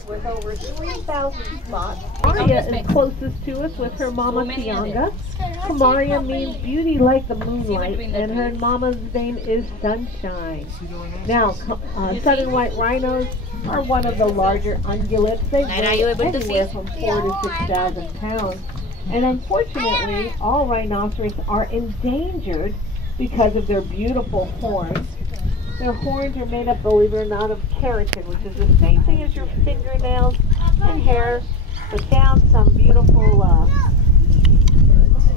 covered with over 3,000 spots. Kamaria is closest to us with her mama Tianga. Kamaria means beauty like the moonlight, and her mama's name is Sunshine. Now, southern white rhinos are one of the larger ungulates. They weigh anywhere from 4,000 to 6,000 pounds. And unfortunately, all rhinoceros are endangered because of their beautiful horns. Their horns are made up, believe it or not, of keratin, which is the same thing as your fingernails and hair, but down some beautiful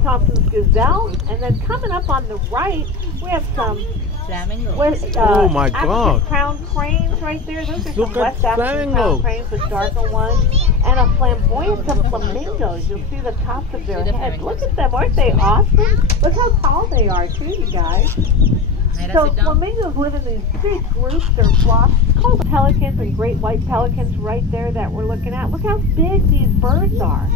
Thompson's gazelle. And then coming up on the right, we have some oh my God! African crown cranes right there. Those are Look some at West African crown flamingos. cranes, the darker ones, and a flamboyance of flamingos. You'll see the tops of their heads. Look at them, aren't they awesome? Look how tall they are too, you guys. So flamingos live in these big groups or flocks called pelicans and great white pelicans right there that we're looking at. Look how big these birds are.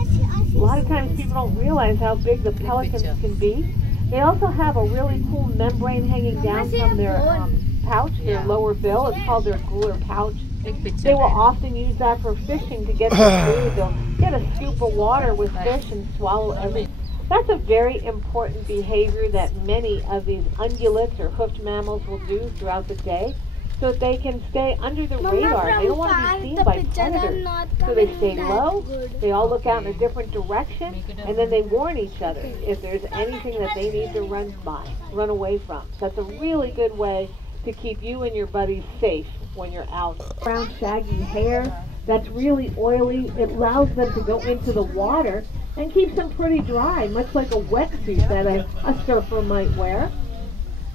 A lot of times people don't realize how big the pelicans can be. They also have a really cool membrane hanging down from their pouch, their lower bill. It's called their gular pouch. They will often use that for fishing to get their food. They'll get a scoop of water with fish and swallow everything. That's a very important behavior that many of these ungulates or hoofed mammals will do throughout the day so that they can stay under the radar. They don't want to be seen by predators. So they stay low, they all look out in a different direction, and then they warn each other if there's anything that they need to run away from. So that's a really good way to keep you and your buddies safe when you're out. Brown shaggy hair that's really oily, it allows them to go into the water and keeps them pretty dry, much like a wetsuit that a surfer might wear.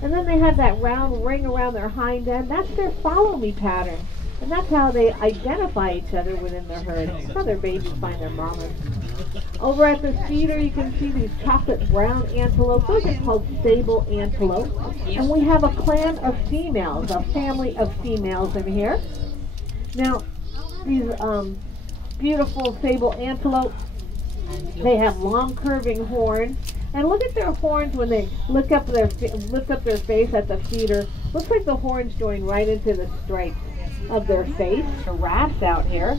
And then they have that round ring around their hind end. That's their follow me pattern. And that's how they identify each other within their herd. That's how their babies find their mamas. Over at the feeder, you can see these chocolate brown antelope. Those are called sable antelope. And we have a clan of females, a family of females in here. Now, these beautiful sable antelope, they have long curving horns, and look at their horns when they lift up their face at the feeder. Looks like the horns join right into the stripes of their face. Giraffes out here.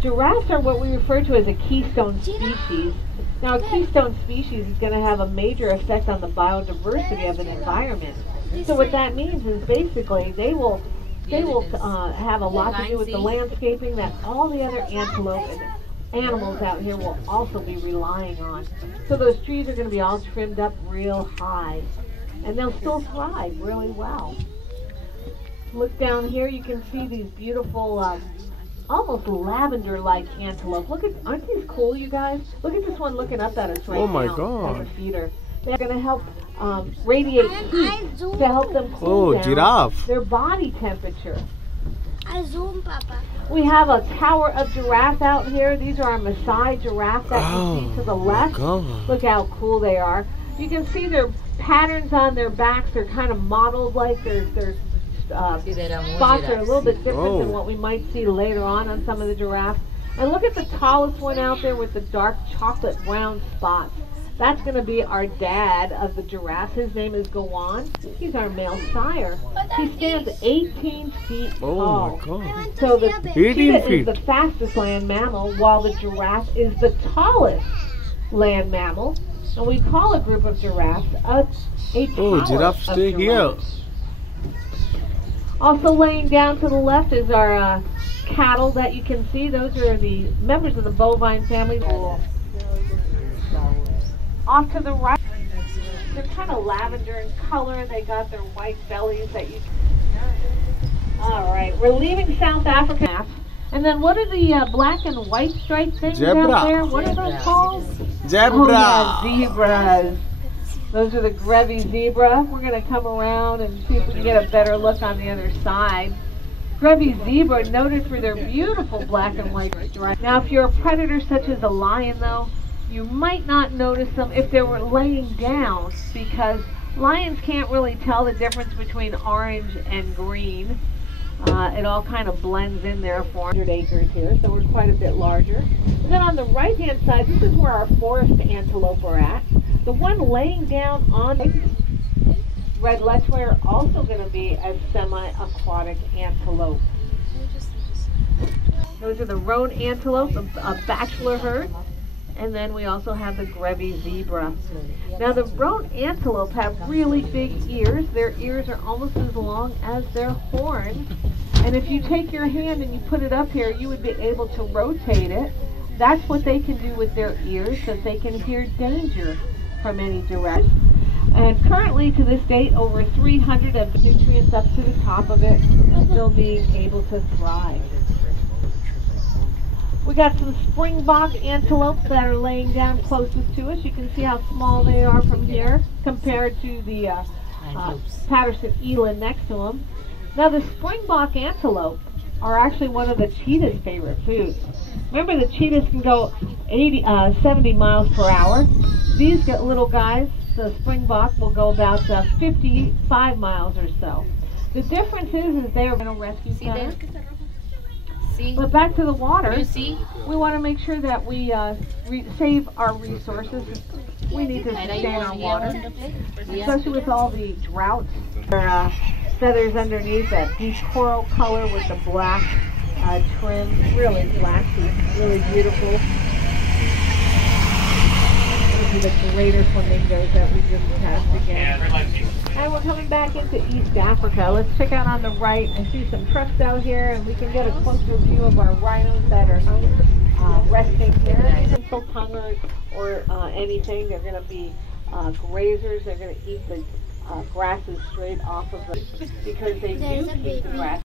Giraffes are what we refer to as a keystone species. Now, a keystone species is going to have a major effect on the biodiversity of an environment. So what that means is basically they will have a lot to do with the landscaping that all the other antelope and animals out here will also be relying on. So those trees are going to be all trimmed up real high, and they'll still thrive really well. Look down here, you can see these beautiful, almost lavender-like antelope. Look at, aren't these cool, you guys? Look at this one looking up at us right now. Oh my God! As a feeder. They're going to help radiate heat to help them cool down giraffe. Their body temperature. I zoom, Papa. We have a tower of giraffe out here. These are our Maasai giraffe that you see to the left. Look how cool they are. You can see their patterns on their backs. They're kind of modeled like their spots are a little bit different than what we might see later on some of the giraffes. And look at the tallest one out there with the dark chocolate brown spots. That's going to be our dad of the giraffe. His name is Gowan. He's our male sire. He stands 18 feet tall. Oh my God. So the 18 cheetah feet. is the fastest land mammal, while the giraffe is the tallest land mammal. And we call a group of giraffes a Oh, tower giraffe of stay here. giraffes. Also laying down to the left is our cattle that you can see. Those are the members of the bovine family. Off to the right, they're kind of lavender in color. They got their white bellies that you can. All right, we're leaving South Africa. And then what are the black and white striped things Zebra. out there? What are those called? Zebra. Oh, yeah, zebras. Those are the Grevy zebra. We're going to come around and see if we can get a better look on the other side. Grevy zebra, noted for their beautiful black and white stripes. Now, if you're a predator such as a lion, though, you might not notice them if they were laying down, because lions can't really tell the difference between orange and green. It all kind of blends in there for 100 acres here, so we're quite a bit larger. And then on the right-hand side, this is where our forest antelope are at. The one laying down on red lechwe are also going to be a semi-aquatic antelope. Those are the roan antelope, a bachelor herd. And then we also have the Grevy zebra. Now the roan antelope have really big ears. Their ears are almost as long as their horns. And if you take your hand and you put it up here, you would be able to rotate it. That's what they can do with their ears, so they can hear danger from any direction. And currently, to this date, over 300 of the nutrients up to the top of it, still being able to thrive. We got some springbok antelopes that are laying down closest to us. You can see how small they are from here compared to the Patterson eland next to them. Now the springbok antelope are actually one of the cheetah's favorite foods. Remember, the cheetahs can go 70 miles per hour. These little guys, the springbok, will go about 55 miles or so. The difference is they are in a rescue center. But back to the water, we want to make sure that we save our resources. We need to sustain our water, especially with all the droughts. There are feathers underneath, that deep coral color with the black trim, really flashy, really beautiful. These are the greater flamingos that we just passed again. And we're coming back into East Africa. Let's check out on the right. I see some trucks out here, and we can get a closer view of our rhinos that are resting here. Sultana or anything, they're going to be grazers. They're going to eat the grasses straight off of them because they do keep the grass